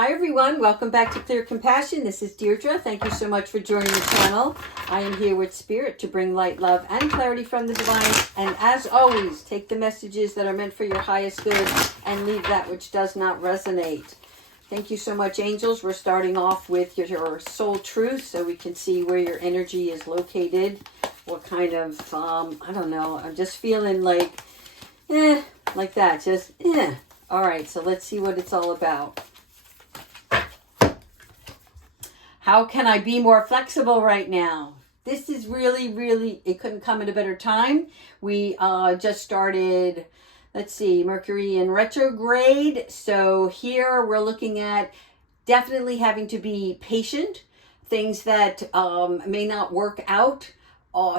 Hi everyone, welcome back to Clear Compassion. This is Deirdre. Thank you so much for joining the channel. I am here with Spirit to bring light, love, and clarity from the divine. And as always, take the messages that are meant for your highest good and leave that which does not resonate. Thank you so much, angels. We're starting off with your soul truth so we can see where your energy is located. What kind of, I don't know, I'm just feeling like that, just All right, so let's see what it's all about. How can I be more flexible right now? This is really, it couldn't come at a better time. We just started, let's see, Mercury in retrograde. So here we're looking at definitely having to be patient. Things that may not work out,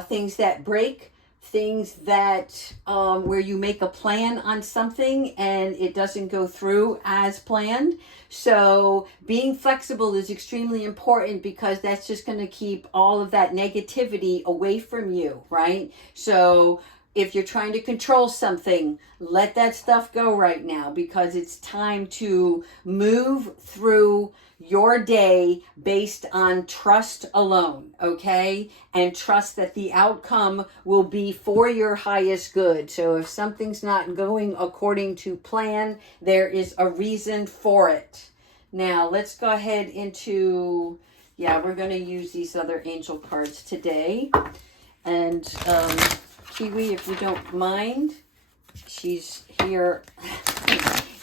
things that break. Things that where you make a plan on something and it doesn't go through as planned. So being flexible is extremely important because that's just going to keep all of that negativity away from you, right? So if you're trying to control something, let that stuff go right now because it's time to move through your day based on trust alone, okay? And trust that the outcome will be for your highest good. So if something's not going according to plan, there is a reason for it. Now, let's go ahead into, we're going to use these other angel cards today. And Kiwi, if you don't mind, she's here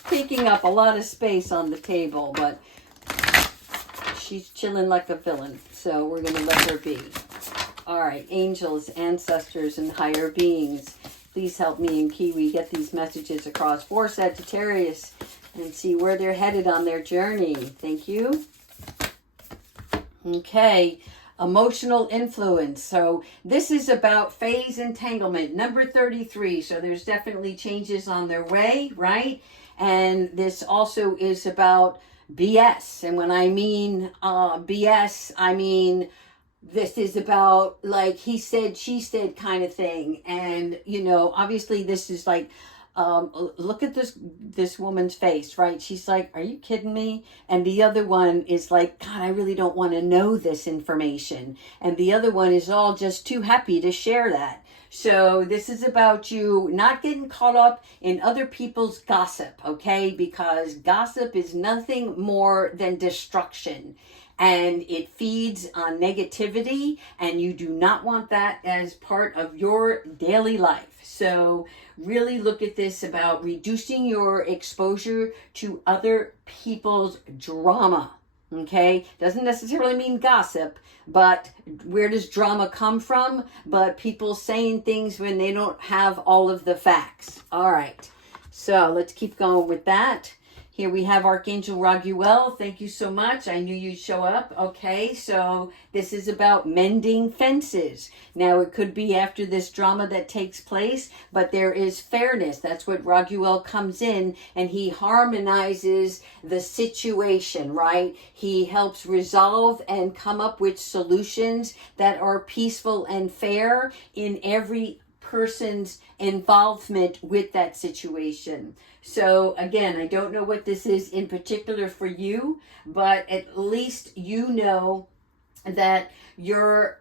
taking up a lot of space on the table, but she's chilling like a villain, so we're going to let her be. All right, angels, ancestors, and higher beings, please help me and Kiwi get these messages across for Sagittarius and see where they're headed on their journey. Thank you. Okay, emotional influence. So this is about phase entanglement, number 33. So there's definitely changes on their way, right? And this also is about BS. And when I mean BS, I mean this is about like he said, she said kind of thing. And, you know, obviously this is like, look at this woman's face, right? She's like, are you kidding me? And the other one is like, God, I really don't want to know this information. And the other one is all just too happy to share that. So this is about you not getting caught up in other people's gossip, okay? Because gossip is nothing more than destruction. And it feeds on negativity, and you do not want that as part of your daily life. So really look at this about reducing your exposure to other people's drama. Okay, doesn't necessarily mean gossip, but where does drama come from? But people saying things when they don't have all of the facts. All right, so let's keep going with that. Here we have Archangel Raguel. Thank you so much. I knew you'd show up. Okay, so this is about mending fences. Now, it could be after this drama that takes place, but there is fairness. That's what Raguel comes in, and he harmonizes the situation, right? He helps resolve and come up with solutions that are peaceful and fair in every person's involvement with that situation. So again, I don't know what this is in particular for you, but at least you know that you're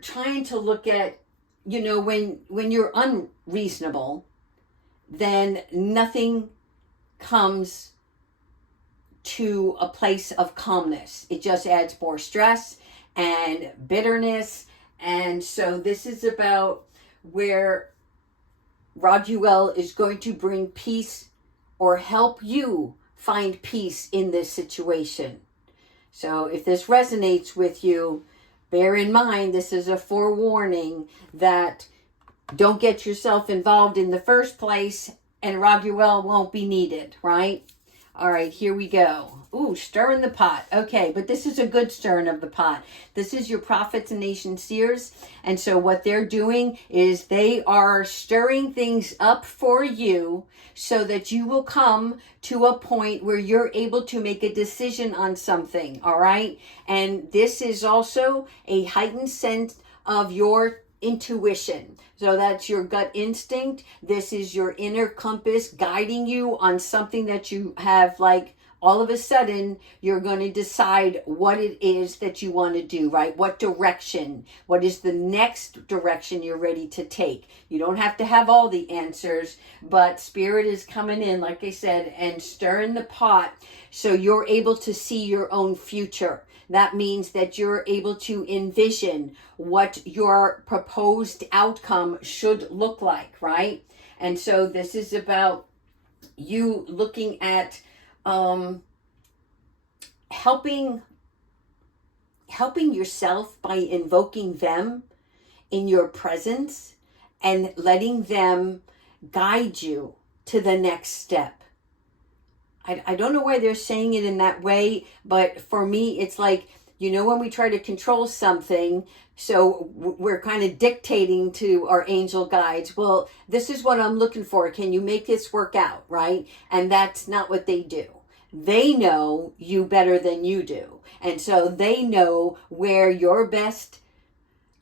trying to look at, you know, when you're unreasonable, then nothing comes to a place of calmness. It just adds more stress and bitterness. And so this is about where Raguel is going to bring peace or help you find peace in this situation. So if this resonates with you, bear in mind this is a forewarning that don't get yourself involved in the first place and Raguel won't be needed, right? All right, here we go. Ooh, stirring the pot. Okay, but this is a good stirring of the pot. This is your prophets and nation seers. And so what they're doing is they are stirring things up for you so that you will come to a point where you're able to make a decision on something, all right? And this is also a heightened sense of your intuition. So that's your gut instinct. This is your inner compass guiding you on something that you have like all of a sudden you're going to decide what it is that you want to do, right? What direction, what is the next direction you're ready to take? You don't have to have all the answers, but Spirit is coming in, like I said, and stirring the pot so you're able to see your own future. That means that you're able to envision what your proposed outcome should look like, right? And so this is about you looking at helping yourself by invoking them in your presence and letting them guide you to the next step. I don't know why they're saying it in that way, but for me, it's like, you know, when we try to control something, so we're kind of dictating to our angel guides, well, this is what I'm looking for. Can you make this work out, right? And that's not what they do. They know you better than you do. And so they know where your best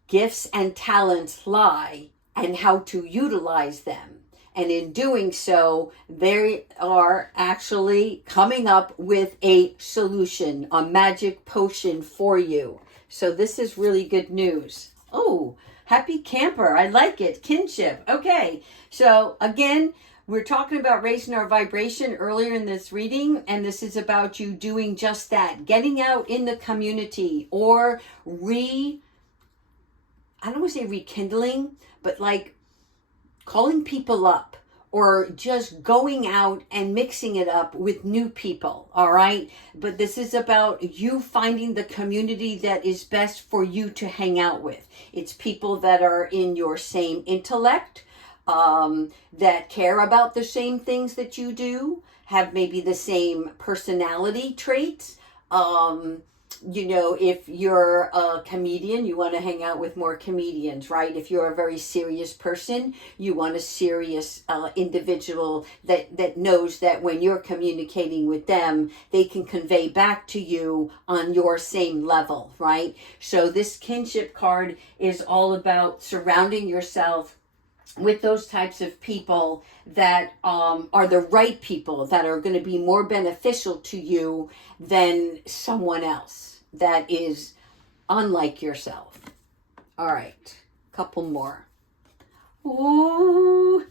gifts and talents lie and how to utilize them. And in doing so, they are actually coming up with a solution, a magic potion for you. So this is really good news. Oh, happy camper. I like it. Kinship. Okay. So again, we're talking about raising our vibration earlier in this reading, and this is about you doing just that. Getting out in the community or I don't want to say rekindling, but like calling people up or just going out and mixing it up with new people, all right? But this is about you finding the community that is best for you to hang out with. It's people that are in your same intellect, that care about the same things that you do, have maybe the same personality traits. You know, if you're a comedian, you want to hang out with more comedians, right? If you're a very serious person, you want a serious individual that knows that when you're communicating with them, they can convey back to you on your same level, right? So this kinship card is all about surrounding yourself with those types of people that are the right people, that are going to be more beneficial to you than someone else that is unlike yourself. All right, couple more. Ooh.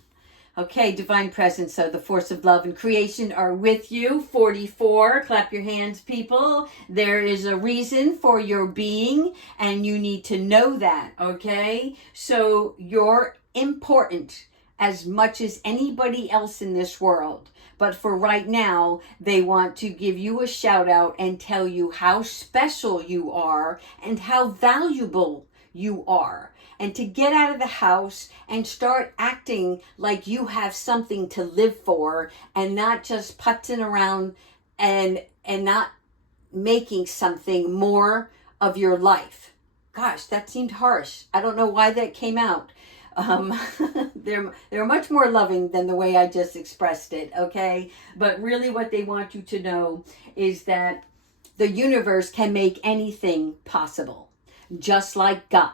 Okay, divine presence, so the force of love and creation are with you. 44, clap your hands, people. There is a reason for your being, and you need to know that, okay? So you're important as much as anybody else in this world. But for right now, they want to give you a shout out and tell you how special you are and how valuable you are. And to get out of the house and start acting like you have something to live for and not just putzing around and not making something more of your life. Gosh, that seemed harsh. I don't know why that came out. They're much more loving than the way I just expressed it, okay? But really what they want you to know is that the universe can make anything possible, just like God.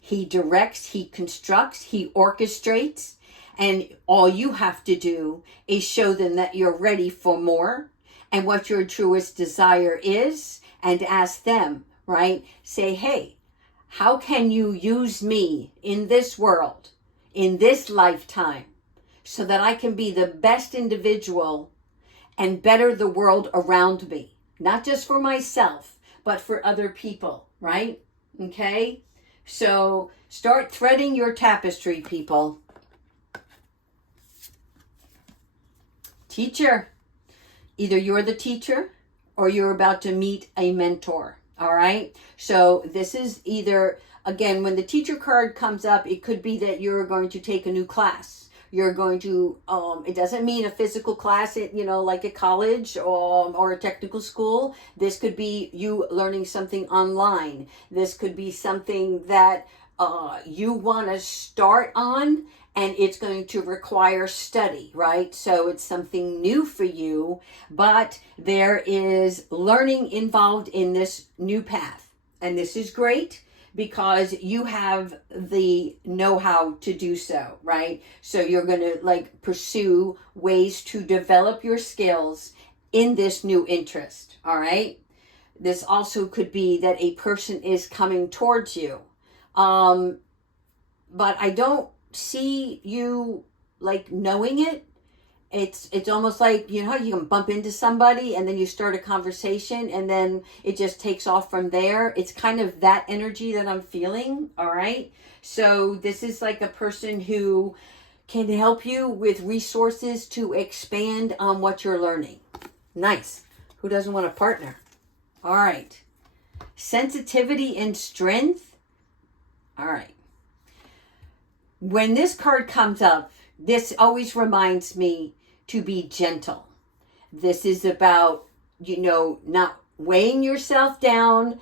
He directs, he constructs, he orchestrates, and all you have to do is show them that you're ready for more and what your truest desire is, and ask them, right? Say, hey, how can you use me in this world, in this lifetime, so that I can be the best individual and better the world around me? Not just for myself, but for other people, right? Okay? So start threading your tapestry, people. Teacher. Either you're the teacher or you're about to meet a mentor. All right. So this is either, again, when the teacher card comes up, it could be that you're going to take a new class. You're going to, it doesn't mean a physical class, like a college or a technical school. This could be you learning something online. This could be something that you want to start on, and it's going to require study, right? So it's something new for you, but there is learning involved in this new path. And this is great because you have the know-how to do so, right? So you're going to pursue ways to develop your skills in this new interest. All right. This also could be that a person is coming towards you. But I don't see you like knowing it. It's almost like, you know, you can bump into somebody and then you start a conversation and then it just takes off from there. It's kind of that energy that I'm feeling. All right. So this is like a person who can help you with resources to expand on what you're learning. Nice. Who doesn't want a partner? All right. Sensitivity and strength. All right. When this card comes up, this always reminds me to be gentle. This is about, you know, not weighing yourself down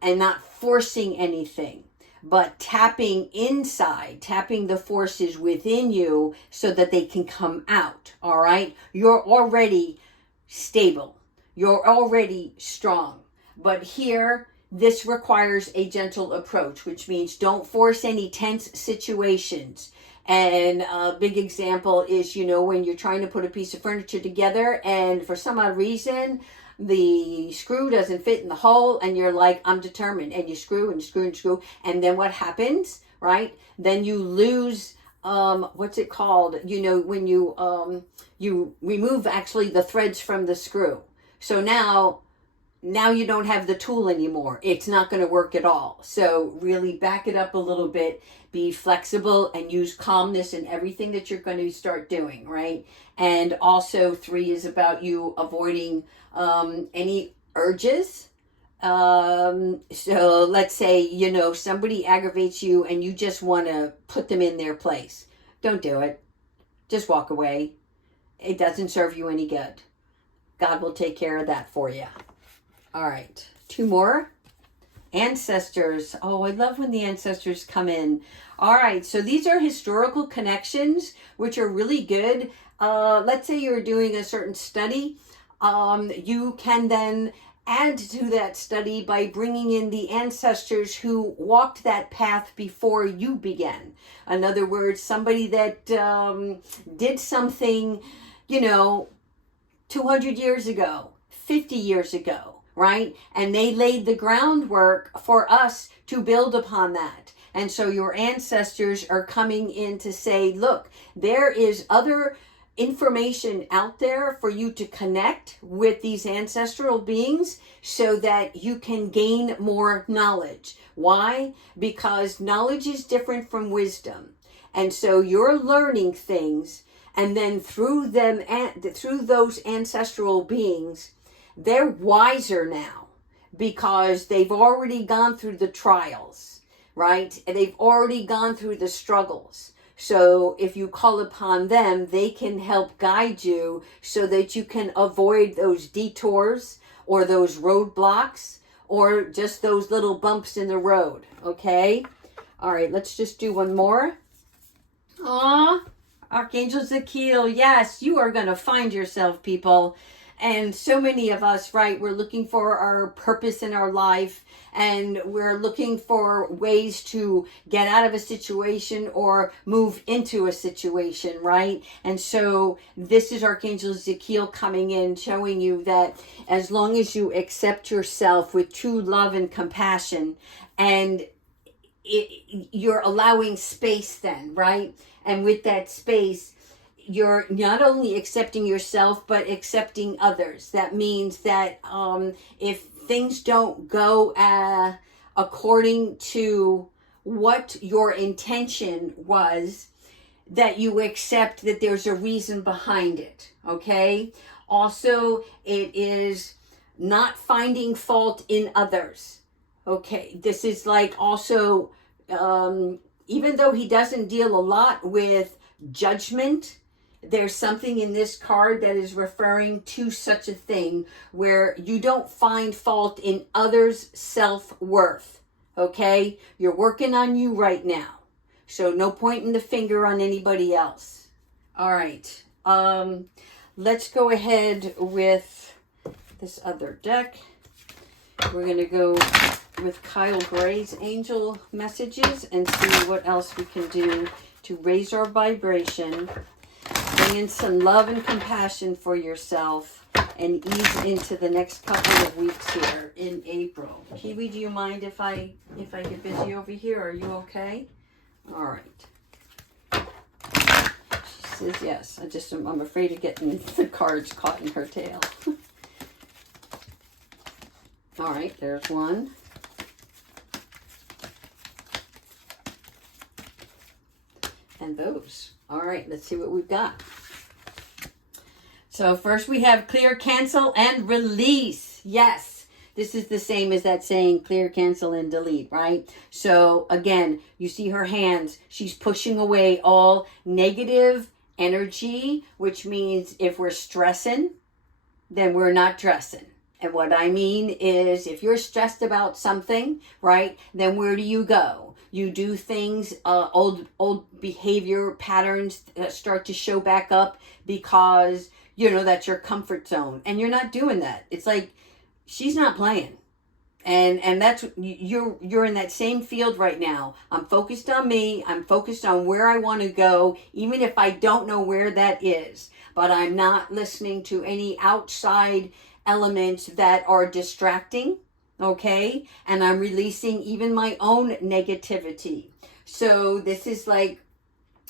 and not forcing anything, but tapping inside, tapping the forces within you so that they can come out. All right. You're already stable. You're already strong. But here, this requires a gentle approach, which means don't force any tense situations. And a big example is, you know, when you're trying to put a piece of furniture together and for some odd reason, the screw doesn't fit in the hole and you're like, I'm determined. And you screw and screw and screw. And then what happens, right? Then you lose, what's it called? You know, when you remove actually the threads from the screw. So now you don't have the tool anymore. It's not going to work at all. So really back it up a little bit, be flexible and use calmness in everything that you're going to start doing, right? And also 3 is about you avoiding any urges. So let's say, you know, somebody aggravates you and you just want to put them in their place. Don't do it. Just walk away. It doesn't serve you any good. God will take care of that for you. All right, 2 more. Ancestors. Oh, I love when the ancestors come in. All right, so these are historical connections, which are really good. Let's say you're doing a certain study. You can then add to that study by bringing in the ancestors who walked that path before you began. In other words, somebody that did something, you know, 200 years ago, 50 years ago. Right? And they laid the groundwork for us to build upon that. And so your ancestors are coming in to say, look, there is other information out there for you to connect with these ancestral beings so that you can gain more knowledge. Why? Because knowledge is different from wisdom. And so you're learning things, and then through those ancestral beings, they're wiser now because they've already gone through the trials, right? And they've already gone through the struggles. So if you call upon them, they can help guide you so that you can avoid those detours or those roadblocks or just those little bumps in the road, okay? All right, let's just do one more. Aw, Archangel Zakiel, yes, you are going to find yourself, people. And so many of us, right, we're looking for our purpose in our life, and we're looking for ways to get out of a situation or move into a situation, right? And so this is Archangel Zakiel coming in, showing you that as long as you accept yourself with true love and compassion, and you're allowing space then, right? And with that space, you're not only accepting yourself, but accepting others. That means that if things don't go according to what your intention was, that you accept that there's a reason behind it, okay? Also, it is not finding fault in others, okay? This is like also, even though he doesn't deal a lot with judgment, there's something in this card that is referring to such a thing where you don't find fault in others' self-worth, okay? You're working on you right now. So no pointing the finger on anybody else. All right. Let's go ahead with this other deck. We're going to go with Kyle Gray's angel messages and see what else we can do to raise our vibration. Bring in some love and compassion for yourself. and ease into the next couple of weeks here in April. Kiwi, do you mind if I get busy over here? Are you okay? All right. She says yes. I'm afraid of getting the cards caught in her tail. All right, there's one. And those. All right, let's see what we've got. So first we have clear, cancel, and release. Yes, this is the same as that saying clear, cancel, and delete, right? So again, you see her hands. She's pushing away all negative energy, which means if we're stressing, then we're not dressing. And what I mean is if you're stressed about something, right, then where do you go? You do things, old behavior patterns that start to show back up because, you know, that's your comfort zone. And you're not doing that. It's like, she's not playing. And that's, you're in that same field right now. I'm focused on me. I'm focused on where I want to go, even if I don't know where that is. But I'm not listening to any outside elements that are distracting. Okay, and I'm releasing even my own negativity. So this is like,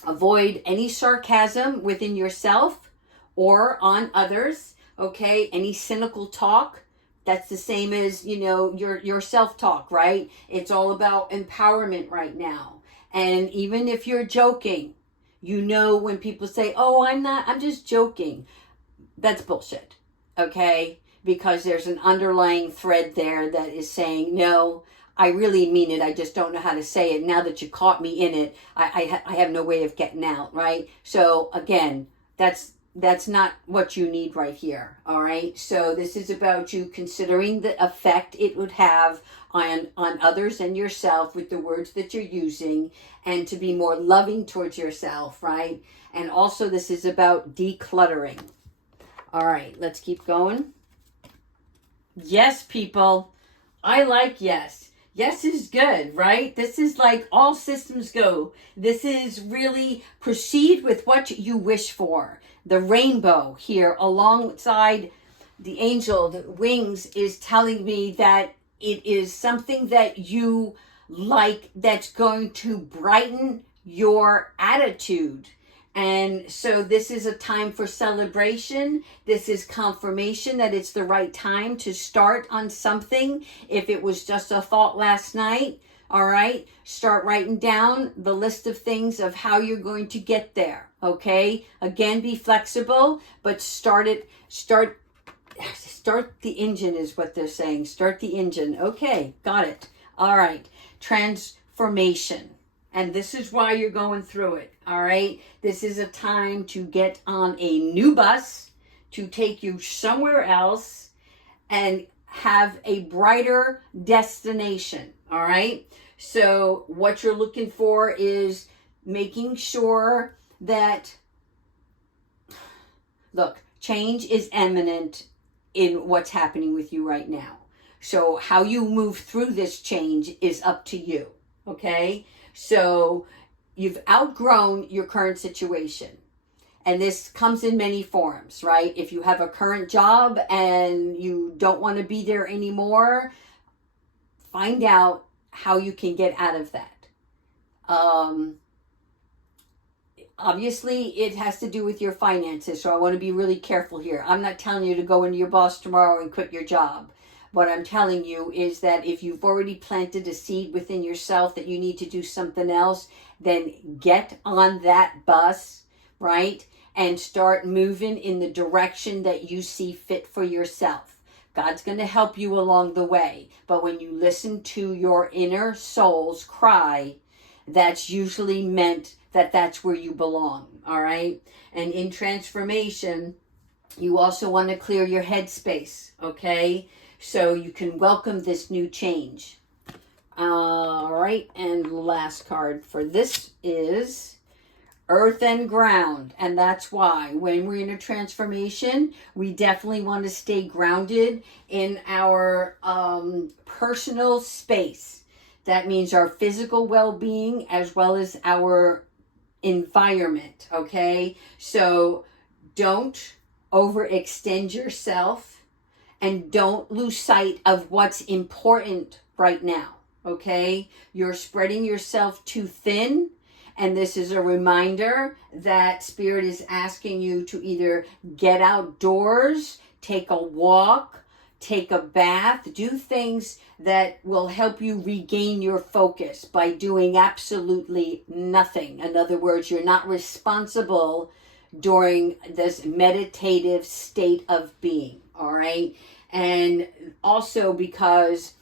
avoid any sarcasm within yourself or on others. Okay, any cynical talk. That's the same as, you know, your self-talk, right? It's all about empowerment right now. And even if you're joking, you know, when people say, oh, I'm just joking. That's bullshit. Okay? Because there's an underlying thread there that is saying, no, I really mean it. I just don't know how to say it. Now that you caught me in it, I have no way of getting out, right? So again, that's not what you need right here, all right? So this is about you considering the effect it would have on others and yourself with the words that you're using, and to be more loving towards yourself, right? And also this is about decluttering. All right, let's keep going. Yes, people. I like yes. Yes is good, right? This is like all systems go. This is really proceed with what you wish for. The rainbow here alongside the angel, the wings, is telling me that it is something that you like that's going to brighten your attitude. And so this is a time for celebration. This is confirmation that it's the right time to start on something. If it was just a thought last night, all right, start writing down the list of things of how you're going to get there, okay? Again, be flexible, but start the engine is what they're saying. Start the engine. Okay, got it. All right, transformation. And this is why you're going through it, all right? This is a time to get on a new bus to take you somewhere else and have a brighter destination, all right? So what you're looking for is making sure that, look, change is imminent in what's happening with you right now. So how you move through this change is up to you, okay? So you've outgrown your current situation. And this comes in many forms, right? If you have a current job and you don't want to be there anymore, find out how you can get out of that. Obviously, it has to do with your finances, so I want to be really careful here. I'm not telling you to go into your boss tomorrow and quit your job. What I'm telling you is that if you've already planted a seed within yourself that you need to do something else, then get on that bus, right? And start moving in the direction that you see fit for yourself. God's going to help you along the way. But when you listen to your inner soul's cry, that's usually meant that that's where you belong, all right? And in transformation, you also want to clear your headspace, okay? So you can welcome this new change. All right, and last card for this is Earth and Ground. And that's why when we're in a transformation, we definitely want to stay grounded in our personal space. That means our physical well-being as well as our environment, okay? So don't overextend yourself, and don't lose sight of what's important right now, okay? You're spreading yourself too thin, and this is a reminder that Spirit is asking you to either get outdoors, take a walk, take a bath, do things that will help you regain your focus by doing absolutely nothing. In other words, you're not responsible during this meditative state of being, all right? And also because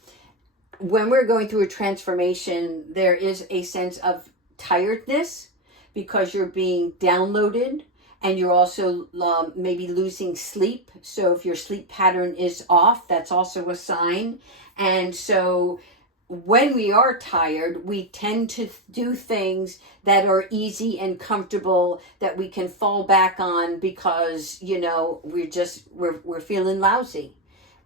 when we're going through a transformation, there is a sense of tiredness because you're being downloaded, and you're also maybe losing sleep. So if your sleep pattern is off, that's also a sign. And so when we are tired, we tend to do things that are easy and comfortable that we can fall back on because, you know, we're feeling lousy.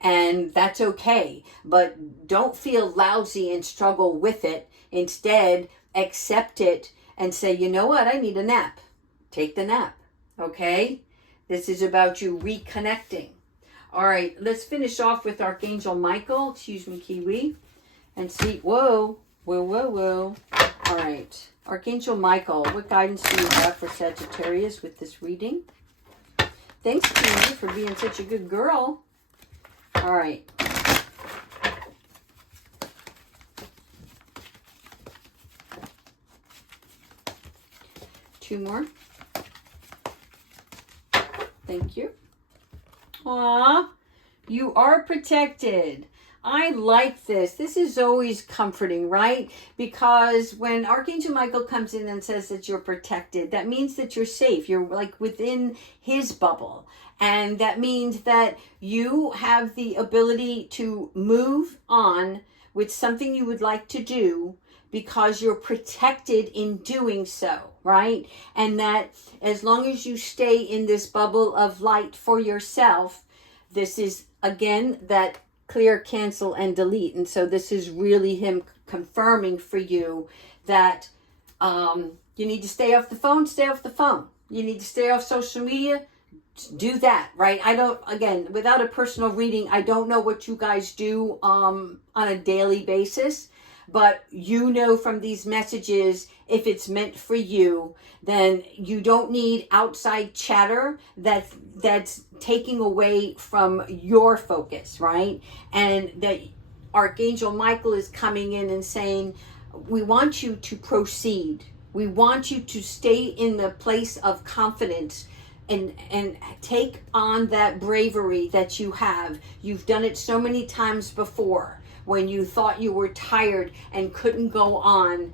And that's okay. But don't feel lousy and struggle with it. Instead, accept it and say, you know what, I need a nap. Take the nap. Okay? This is about you reconnecting. All right, let's finish off with Archangel Michael. Excuse me, Kiwi. And see, whoa. All right. Archangel Michael, what guidance do you have for Sagittarius with this reading? Thanks, Kiwi, for being such a good girl. All right. Two more. Thank you. Aw, you are protected. I like this. This is always comforting, right? Because when Archangel Michael comes in and says that you're protected, that means that you're safe. You're like within his bubble. And that means that you have the ability to move on with something you would like to do because you're protected in doing so, right? And that as long as you stay in this bubble of light for yourself, this is, again, that clear, cancel, and delete. And so this is really him confirming for you that you need to stay off the phone, stay off the phone. You need to stay off social media, do that, right? I don't, again, without a personal reading, I don't know what you guys do on a daily basis. But you know from these messages, if it's meant for you, then you don't need outside chatter that's taking away from your focus, right? And that Archangel Michael is coming in and saying, we want you to proceed. We want you to stay in the place of confidence and take on that bravery that you have. You've done it so many times before. When you thought you were tired and couldn't go on,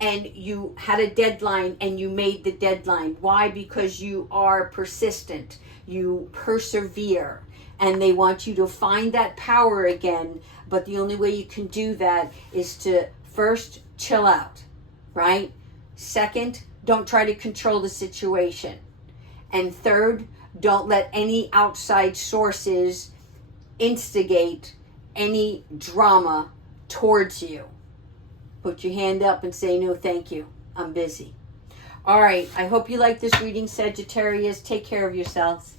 and you had a deadline and you made the deadline. Why? Because you are persistent. You persevere. And they want you to find that power again. But the only way you can do that is to first chill out, right? Second, don't try to control the situation. And third, don't let any outside sources instigate any drama towards you. Put your hand up and say, no, thank you. I'm busy. All right. I hope you like this reading, Sagittarius. Take care of yourselves.